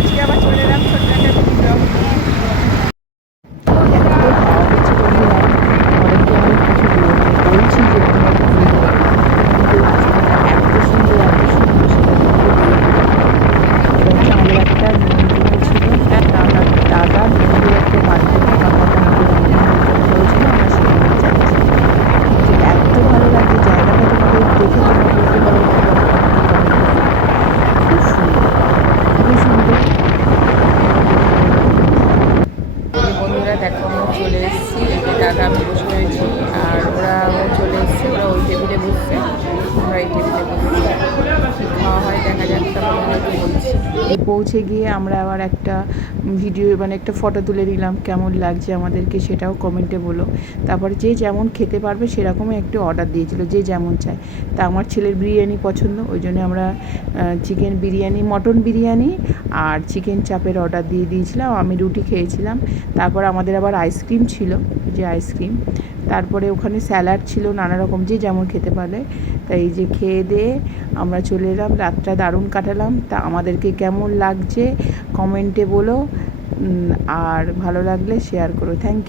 আজকে আবার চলে এলাম ছোট্ট একটা ব্লগ নিয়ে। অনেকে অনেক কিছু বলছি যে তোমরা ভিডিও কিন্তু এত সুন্দর সেটা তোমাকে বলে দিতে পারবো না। এটা হচ্ছে আমাদের একটা নিমন্ত্রণ ছিল, দাদার বন্ধুর একটা বাড়িতে হঠাৎ আমাদের নিমন্ত্রণ করেছিল, আমরা সেখানে যাচ্ছি। যে এত ভালো লাগছে জায়গাটা, তোমাদের দেখে তোমরা বুঝতে পারো না, এবার কমেন্টে করো। খুব সুন্দর, খুবই সুন্দর। বন্ধুরা দেখো আমরা চলে এসেছি, এই যে দাদা আমি বসে রয়েছি আর ওরাও চলে এসছে, ওরা ওই টেবিলে বসছে, আমরা এই টেবিলে বসেছি। কী খাওয়া হয় দেখা যাক, তারপরে ওদেরকে বলছি। পৌঁছে গিয়ে আমরা আবার একটা ভিডিও মানে একটা ফটো তুলে নিলাম, কেমন লাগছে আমাদেরকে সেটাও কমেন্টে বলো। তারপরে যে যেমন খেতে পারবে সেরকমই একটু অর্ডার দিয়েছিল, যে যেমন চায়। তা আমার ছেলের বিরিয়ানি পছন্দ, ওই জন্য আমরা চিকেন বিরিয়ানি, মটন বিরিয়ানি আর চিকেন চাপের অর্ডার দিয়ে দিয়েছিলাম। আমি রুটি খেয়েছিলাম। তারপর আমাদের আবার আইসক্রিম ছিল, যে আইসক্রিম, তারপরে ওখানে স্যালাড ছিল, নানা রকম যে যেমন খেতে পারে। তাই এই যে খেয়ে দিয়ে আমরা চলে এলাম, রাতটা দারুণ কাটালাম। তা আমাদেরকে কেমন লাগছে কমেন্টে বলো, আর ভালো লাগলে শেয়ার করো। Thank you.